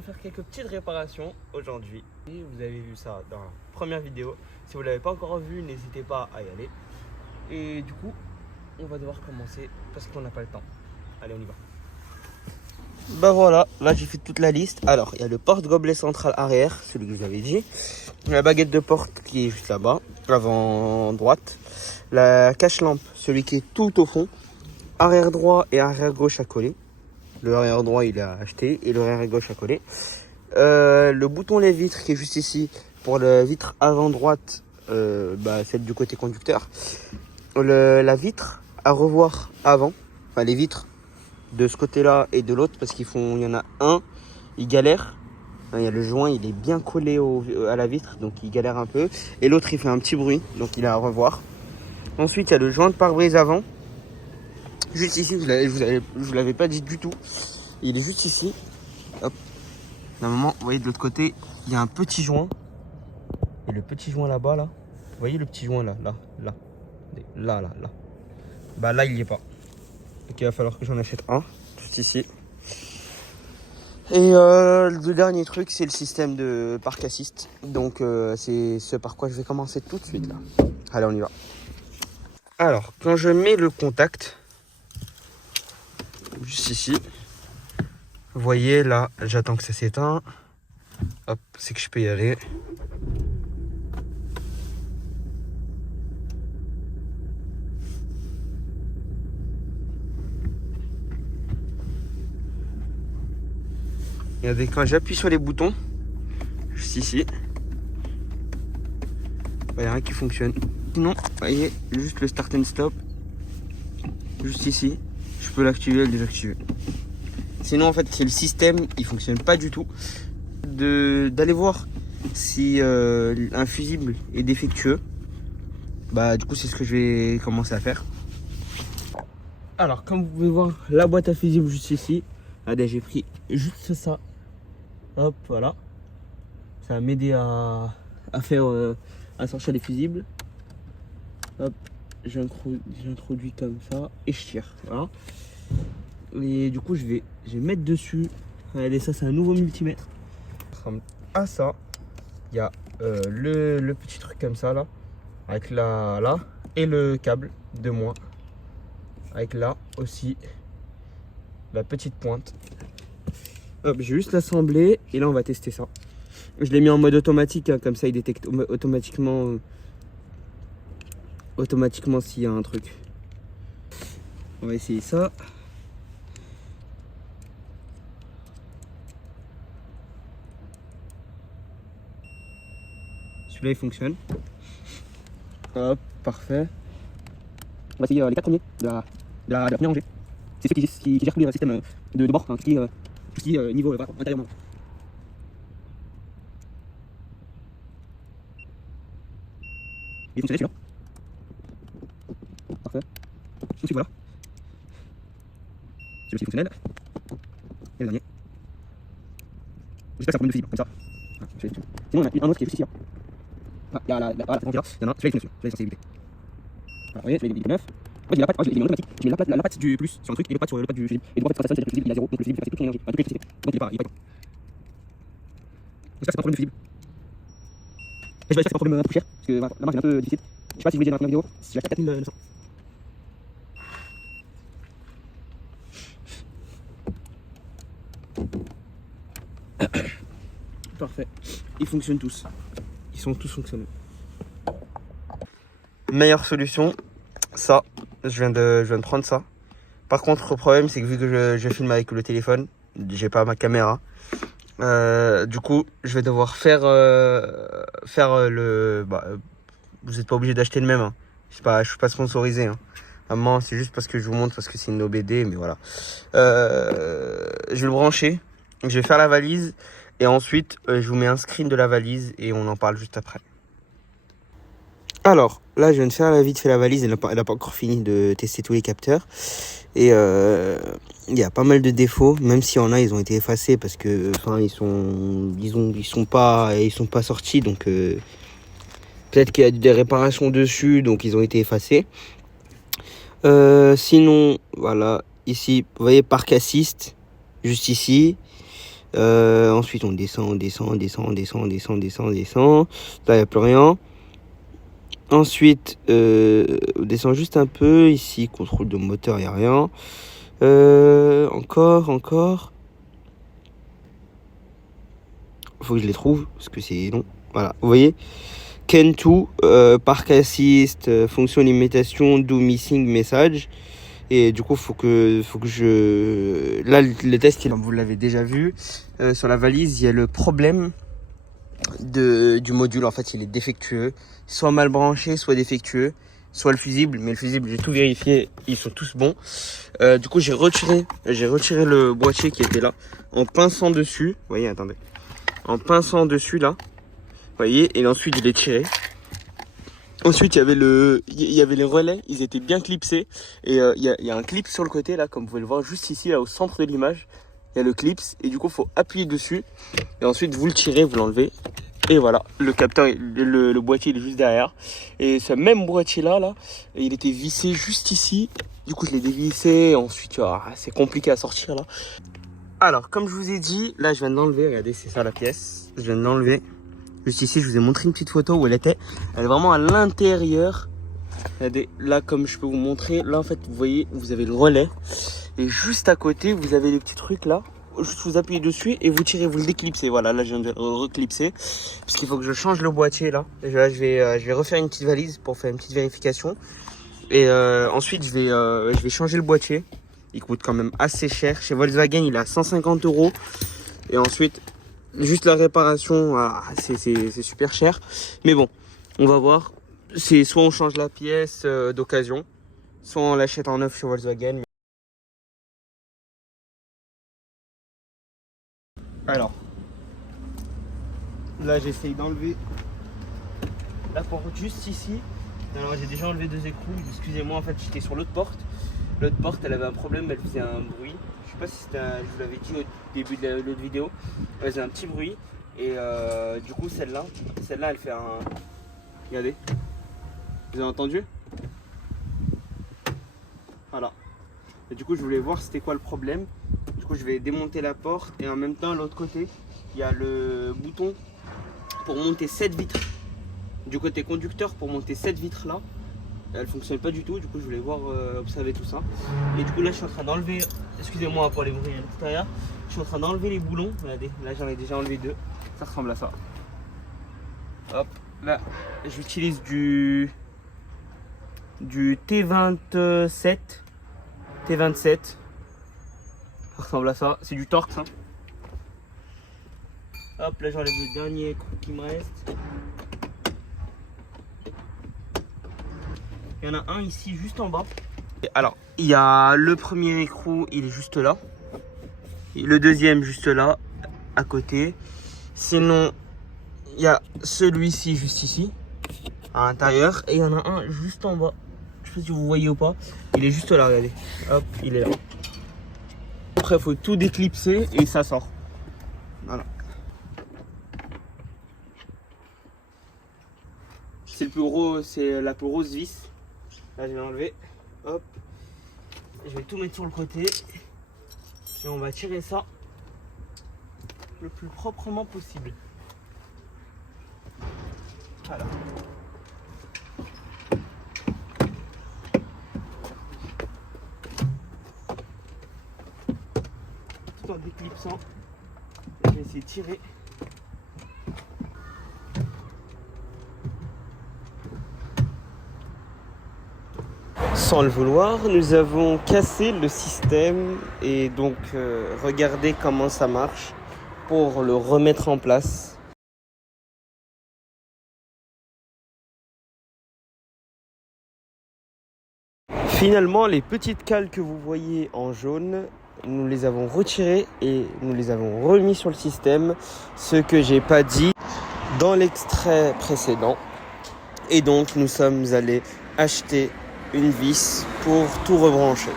allons faire quelques petites réparations aujourd'hui. Et vous avez vu ça dans la première vidéo. Si vous ne l'avez pas encore vu, n'hésitez pas à y aller. Et du coup, on va devoir commencer parce qu'on n'a pas le temps. Allez, on y va. Bah voilà, là j'ai fait toute la liste. Alors, il y a le porte-gobelet central arrière, celui que je vous avais dit. La baguette de porte qui est juste là-bas, avant droite. La cache-lampe, celui qui est tout au fond. Arrière droit et arrière gauche à coller. Le arrière droit il est acheté et le arrière gauche à coller. Le bouton lève vitre qui est juste ici pour la vitre avant droite, celle du côté conducteur. La vitre à revoir avant, enfin les vitres de ce côté-là et de l'autre parce il y en a un, il galère. Il y a le joint, il est bien collé à la vitre, donc il galère un peu. Et l'autre, il fait un petit bruit, donc il est à revoir. Ensuite, il y a le joint de pare-brise avant. Juste ici, je vous l'avais pas dit du tout. Il est juste ici. Hop. Normalement, vous voyez de l'autre côté, il y a un petit joint. Et le petit joint là-bas, là. Vous voyez le petit joint là. Bah là, il n'y est pas. Donc il va falloir que j'en achète un, juste ici. Et le dernier truc, c'est le système de parc assist. Donc c'est ce par quoi je vais commencer tout de suite là. Allez, on y va. Alors, quand je mets le contact, juste ici, vous voyez là, j'attends que ça s'éteint. Hop, c'est que je peux y aller. Regardez, quand j'appuie sur les boutons, juste ici, il n'y a rien qui fonctionne. Sinon, vous voyez, juste le start and stop, juste ici, je peux l'activer et le désactiver. Sinon, en fait, c'est le système, il fonctionne pas du tout. D'aller voir si un fusible est défectueux. Bah, du coup, c'est ce que je vais commencer à faire. Alors, comme vous pouvez voir, la boîte à fusible juste ici. Regardez, j'ai pris juste ça. Hop, voilà. Ça va m'aider à sortir les fusibles. Hop, j'introduis comme ça et je tire. Voilà. Et du coup, je vais mettre dessus. Regardez, ça, c'est un nouveau multimètre. À ça, il y a le petit truc comme ça là, avec là et le câble de moins, avec là aussi la petite pointe. Hop, j'ai juste l'assemblé et là on va tester ça. Je l'ai mis en mode automatique, hein, comme ça il détecte automatiquement s'il y a un truc. On va essayer ça. Celui-là il fonctionne. Hop, parfait. On va essayer les 4 premiers de la première rangée. C'est ceux qui gèrent tous les systèmes de bord, hein, tout ce qui est niveau intérieurement. Il fonctionnait celui-là. Parfait. Ensuite voilà. Celui-ci fonctionnel. Et le dernier. J'espère que c'est un problème de fusible, comme ça. Voilà, sinon on a un autre qui est juste ici. Ah, il y a la frontière là. Il y en a un, celui-là il fonctionne. Celui-là est censé éviter. Voilà, vous voyez, celui-là il est neuf. En fait, il a la patte, je l'ai mis en automatique. Je mets la patte du plus sur un truc et le patte sur le patte du fusible. Et donc en fait, quand ça sonne, c'est-à-dire que le fusible il est à 0, donc le fusible il fait passer toute son énergie, toute l'électricité. Donc il est pas éteint. J'espère que c'est pas un problème de fusible. Et je vais essayer de faire un problème un peu plus cher, parce que voilà, la marge est un peu difficile. Je sais pas si vous voulez dire dans la première vidéo, si j'achète 4900. Parfait, ils fonctionnent tous. Ils sont tous fonctionnels. Meilleure solution, ça, je viens de prendre ça. Par contre, le problème, c'est que vu que je filme avec le téléphone, j'ai pas ma caméra. Du coup, je vais devoir faire le. Vous n'êtes pas obligé d'acheter le même. Hein. Je suis pas sponsorisé. Hein. Vraiment, c'est juste parce que je vous montre, parce que c'est une OBD, mais voilà. Je vais le brancher. Je vais faire la valise. Et ensuite, je vous mets un screen de la valise et on en parle juste après. Alors, là, je viens de faire vite fait la valise. Elle n'a pas encore fini de tester tous les capteurs. Et il y a pas mal de défauts, même s'il y en a, ils ont été effacés parce que, enfin, ils sont pas sortis. Donc, peut-être qu'il y a des réparations dessus, donc ils ont été effacés. Sinon, voilà, ici, vous voyez, parc assist, juste ici. Ensuite, on descend, on descend, on descend, on descend, on descend, on descend, on descend. Là, il n'y a plus rien. Ensuite, on descend juste un peu. Ici, contrôle de moteur, il n'y a rien. Encore. Faut que je les trouve, parce que c'est long. Voilà, vous voyez. Ken2, Park Assist, fonction limitation, do missing message. Et du coup, faut que je... Là, le test, comme vous l'avez déjà vu, sur la valise, il y a le problème du module. En fait, il est défectueux. Soit mal branché, soit défectueux. Soit le fusible. Mais le fusible, j'ai tout vérifié. Ils sont tous bons. Du coup, j'ai retiré le boîtier qui était là. En pinçant dessus. Vous voyez, attendez. En pinçant dessus, là. Vous voyez. Et ensuite, je l'ai tiré. Ensuite, il y avait les relais, ils étaient bien clipsés. Et il y a un clip sur le côté, là, comme vous pouvez le voir, juste ici, là, au centre de l'image. Il y a le clips. Et du coup, il faut appuyer dessus. Et ensuite, vous le tirez, vous l'enlevez. Et voilà, le capteur, le boîtier, il est juste derrière. Et ce même boîtier-là, il était vissé juste ici. Du coup, je l'ai dévissé. Ensuite, c'est compliqué à sortir, là. Alors, comme je vous ai dit, là, je viens de l'enlever. Regardez, c'est ça, la pièce. Je viens de l'enlever. Juste ici, je vous ai montré une petite photo où elle était. Elle est vraiment à l'intérieur. Regardez, là, comme je peux vous montrer, là, en fait, vous voyez, vous avez le relais. Et juste à côté, vous avez les petits trucs là. Juste vous appuyez dessus et vous tirez, vous le déclipsez. Voilà, là, je viens de le reclipser. Parce qu'il faut que je change le boîtier là. Et là, je vais refaire une petite valise pour faire une petite vérification. Et ensuite, je vais changer le boîtier. Il coûte quand même assez cher. Chez Volkswagen, il est à 150 €. Et ensuite, juste la réparation, c'est super cher. Mais bon, on va voir. C'est soit on change la pièce d'occasion, soit on l'achète en neuf chez Volkswagen. Alors, là j'essaye d'enlever la porte juste ici. Alors j'ai déjà enlevé 2 écrous. Excusez-moi, en fait j'étais sur l'autre porte. L'autre porte, elle avait un problème, elle faisait un bruit. Je sais pas si je vous l'avais dit au début de l'autre vidéo. Elle faisait un petit bruit. Et du coup celle-là, elle fait un... Regardez. Vous avez entendu? Voilà. Et du coup je voulais voir c'était quoi le problème. Du coup je vais démonter la porte. Et en même temps l'autre côté, il y a le bouton pour monter cette vitre. Du côté conducteur, pour monter cette vitre là, elle fonctionne pas du tout. Du coup je voulais voir, observer tout ça. Et du coup là je suis en train d'enlever, excusez-moi pour les bruits à l'extérieur, je suis en train d'enlever les boulons. Regardez, là j'en ai déjà enlevé 2. Ça ressemble à ça. Hop, là j'utilise du T27. Ça ressemble à ça, c'est du Torx hein. Hop, là j'enlève le dernier écrou qui me reste. Il y en a un ici juste en bas. Alors, il y a le premier écrou, il est juste là. Et le deuxième juste là, à côté. Sinon, il y a celui-ci juste ici, à l'intérieur. Et il y en a un juste en bas. Je sais pas si vous voyez ou pas. Il est juste là, regardez. Hop, il est là. Après, il faut tout déclipser et ça sort. Voilà. C'est le plus gros, c'est la plus grosse vis. Là, je vais l'enlever. Hop. Je vais tout mettre sur le côté. Et on va tirer ça le plus proprement possible. Voilà. Tout en déclipsant. Je vais essayer de tirer. Sans le vouloir, nous avons cassé le système et donc regardez comment ça marche pour le remettre en place. Finalement, les petites cales que vous voyez en jaune, nous les avons retirées et nous les avons remis sur le système, ce que j'ai pas dit dans l'extrait précédent. Et donc nous sommes allés acheter une vis pour tout rebrancher.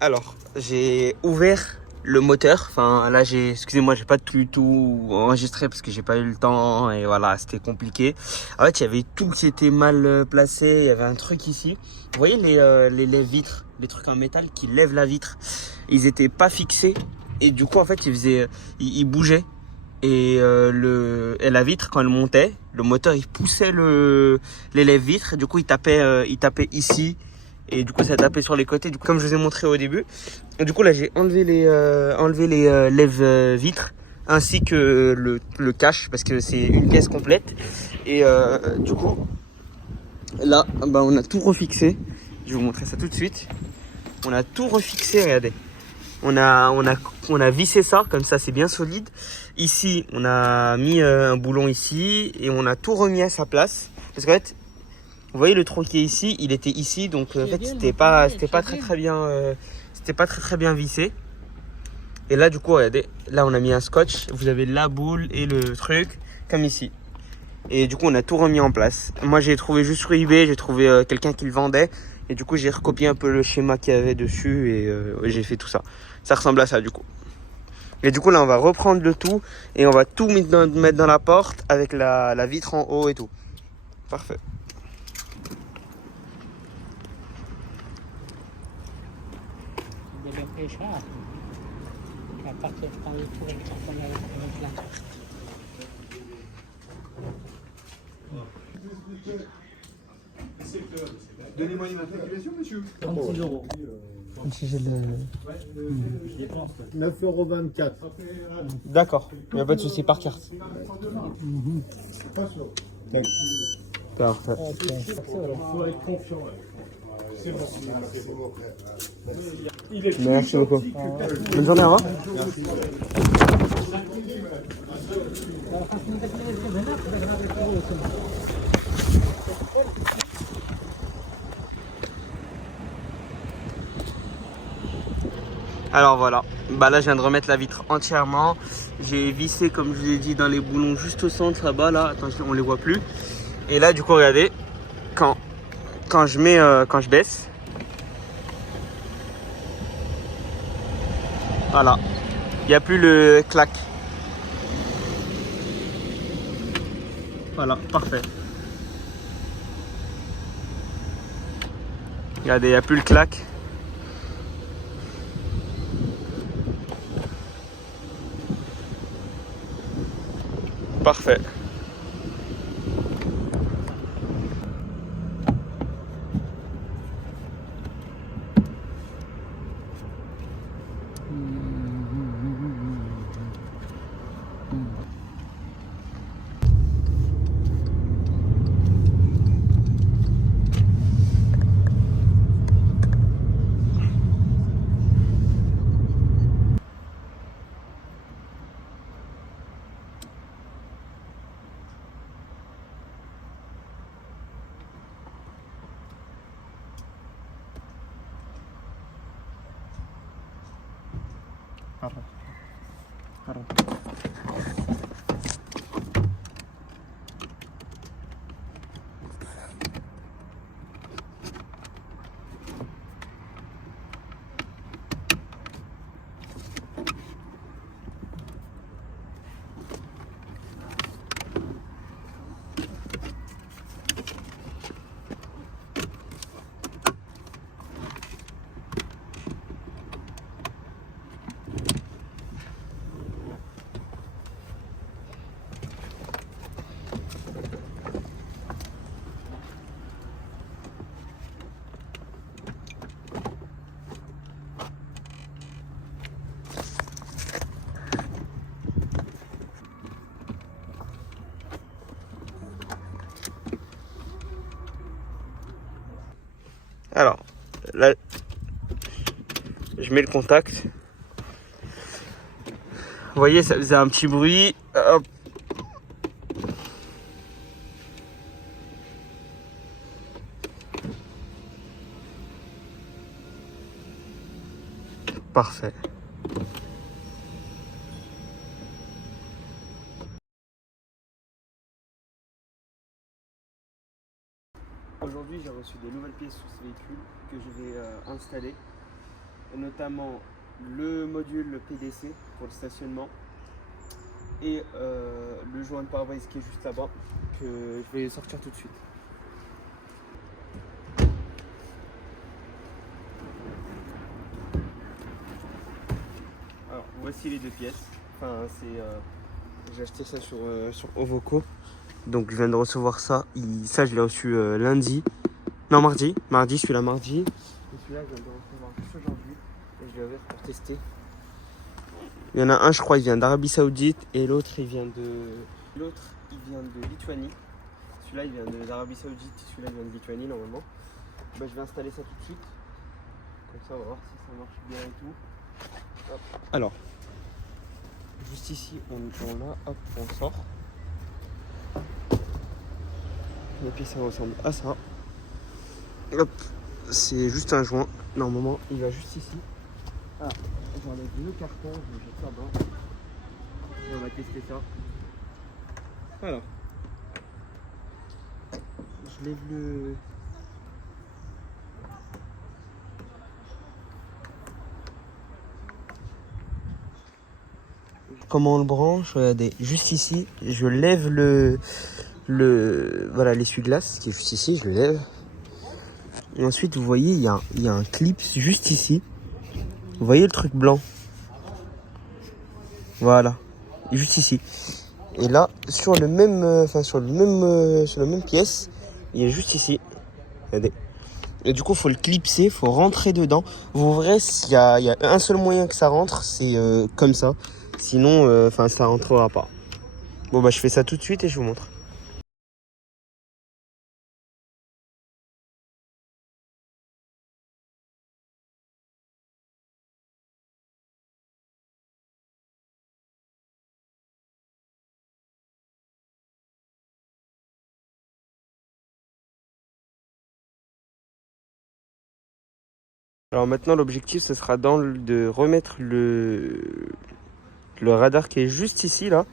Alors, j'ai ouvert le moteur. Enfin, là, excusez-moi, j'ai pas tout enregistré parce que j'ai pas eu le temps et voilà, c'était compliqué. En fait, il y avait tout qui était mal placé. Il y avait un truc ici. Vous voyez les vitres, les trucs en métal qui lèvent la vitre. Ils étaient pas fixés Et du coup, en fait, il bougeait. Et la vitre, quand elle montait, le moteur, il poussait les lèvres-vitres. Du coup, il tapait ici. Et du coup, ça tapait sur les côtés. Du coup, comme je vous ai montré au début. Et du coup, là, j'ai enlevé les lèvres-vitres. Ainsi que le cache. Parce que c'est une pièce complète. Et du coup, là, bah, on a tout refixé. Je vais vous montrer ça tout de suite. On a tout refixé, regardez. On a vissé ça, comme ça c'est bien solide. Ici, on a mis un boulon ici et on a tout remis à sa place. Parce qu'en fait, vous voyez le trou qui est ici, il était ici, donc en fait c'était pas très bien vissé. Et là du coup, regardez, là on a mis un scotch. Vous avez la boule et le truc, comme ici. Et du coup, on a tout remis en place. Moi, j'ai trouvé juste sur eBay, j'ai trouvé quelqu'un qui le vendait. Et du coup, j'ai recopié un peu le schéma qu'il y avait dessus et j'ai fait tout ça. Ça ressemble à ça, du coup. Et du coup, là, on va reprendre le tout et on va tout mettre dans la porte avec la vitre en haut et tout. Parfait. Donnez-moi une immatriculation, monsieur. 36 euros. Si j'ai le... 9,24 €. D'accord, il n'y a pas de souci, par carte. Parfait. Faut être confiant. C'est bon. Merci beaucoup. Bonne journée, au revoir. Alors voilà, bah là je viens de remettre la vitre entièrement. J'ai vissé comme je vous ai dit dans les boulons juste au centre là-bas là. Attends, on les voit plus. Et là du coup regardez, quand je baisse, voilà, il n'y a plus le clac. Voilà, parfait. Regardez, il n'y a plus le clac. Parfait. Alors, là, je mets le contact. Vous voyez, ça faisait un petit bruit. Hop. Parfait. Aujourd'hui, j'ai reçu des nouvelles pièces sur ce véhicule que je vais installer, notamment le module PDC pour le stationnement et le joint de pare-brise qui est juste là-bas, que je vais sortir tout de suite. Alors, Voici les deux pièces. Enfin, j'ai acheté ça sur Ovoco. Donc je viens de recevoir ça. Ça, je l'ai reçu lundi. Non, mardi. Mardi, celui-là mardi. Et celui-là, je viens de recevoir juste aujourd'hui. Et je l'ai ouvert pour tester. Il y en a un, je crois, il vient d'Arabie Saoudite. Et l'autre, il vient de Lituanie. Celui-là, il vient d'Arabie Saoudite. Celui-là, il vient de Lituanie, normalement. Bah, je vais installer ça tout de suite. Comme ça, on va voir si ça marche bien et tout. Hop. Alors, juste ici, on a, hop, on sort. Et puis ça ressemble à ça. Hop, c'est juste un joint. Normalement, il va juste ici. Ah, j'enlève le carton, je jette ça dedans. Et on va tester ça. Alors, je lève le. Comment on le branche? Regardez, juste ici, je lève voilà, l'essuie-glace qui est juste ici, je le lève. Et ensuite, vous voyez, il y a un clip juste ici. Vous voyez le truc blanc? Voilà, juste ici. Et là, sur la même pièce, il est juste ici. Regardez. Et du coup, il faut le clipser, il faut rentrer dedans. Vous verrez, il y a un seul moyen que ça rentre, c'est comme ça. Sinon, ça rentrera pas. Bon, bah, je fais ça tout de suite et je vous montre. Alors maintenant, l'objectif, ce sera de remettre le radar qui est juste ici, là.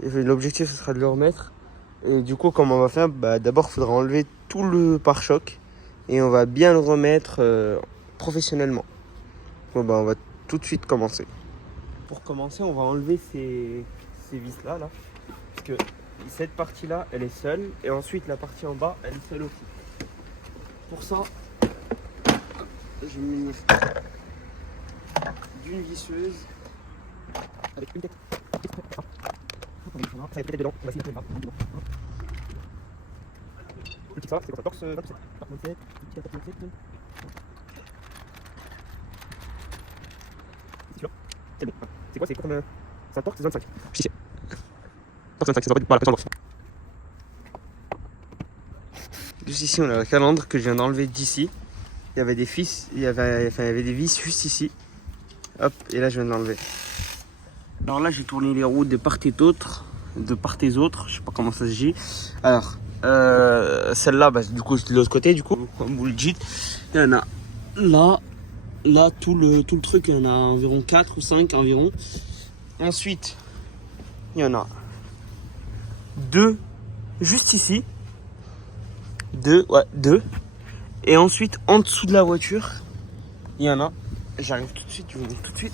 L'objectif, ce sera de le remettre. Et du coup, comment on va faire? Bah, d'abord, il faudra enlever tout le pare-choc. Et on va bien le remettre professionnellement. Bon, bah, on va tout de suite commencer. Pour commencer, on va enlever ces vis-là, là. Parce que cette partie-là, elle est seule. Et ensuite, la partie en bas, elle est seule aussi. Pour ça, je vais me munir d'une visseuse avec une tête. Ça va être dedans, on va essayer de faire le petit ça, c'est quoi ça? Torse 27. 27, petit 27. C'est celui-là. C'est bon. C'est quoi? C'est quoi comme. C'est un torse 25. Torse 25, c'est pas la pression de torse. Juste ici, on a la calandre que je viens d'enlever d'ici. Il y avait des vis, il y avait des vis juste ici. Hop, et là je viens de l'enlever. Alors là j'ai tourné les roues de part et d'autre, je sais pas comment ça se dit. Alors celle-là, bah, du coup c'est de l'autre côté, du coup, comme vous le dites. Il y en a là tout le truc, il y en a environ 4 ou 5 environ. Ensuite, il y en a 2 juste ici. 2. Et ensuite, en dessous de la voiture, il y en a. J'arrive tout de suite, je vous montre tout de suite.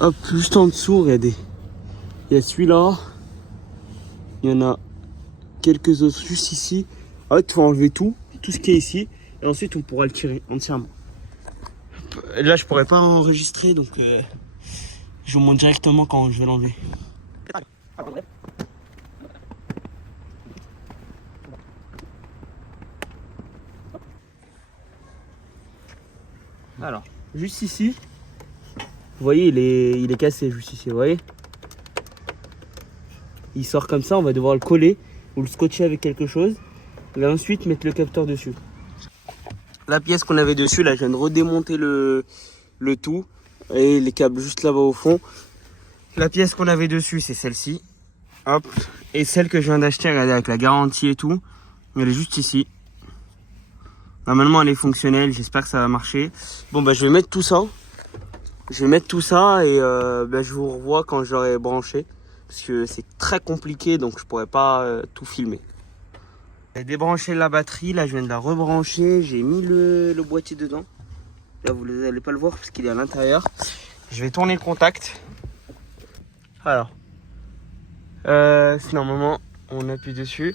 Hop, juste en dessous, regardez. Il y a celui-là. Il y en a quelques autres juste ici. En fait, il faut enlever tout ce qui est ici. Et ensuite, on pourra le tirer entièrement. Là, je pourrais pas enregistrer, donc je vous montre directement quand je vais l'enlever. Alors, juste ici, vous voyez, il est cassé juste ici, vous voyez. Il sort comme ça, on va devoir le coller ou le scotcher avec quelque chose. Et ensuite, mettre le capteur dessus. La pièce qu'on avait dessus, là, je viens de redémonter le tout. Et les câbles juste là-bas au fond. La pièce qu'on avait dessus, c'est celle-ci. Hop. Et celle que je viens d'acheter, regardez, avec la garantie et tout, elle est juste ici. Normalement, elle est fonctionnelle. J'espère que ça va marcher. Bon, bah, je vais mettre tout ça. Et je vous revois quand je l'aurai branché. Parce que c'est très compliqué, donc je pourrais pas tout filmer. J'ai débranché la batterie. Là, je viens de la rebrancher. J'ai mis le boîtier dedans. Là, vous n'allez pas le voir parce qu'il est à l'intérieur. Je vais tourner le contact. Alors. Normalement, on appuie dessus.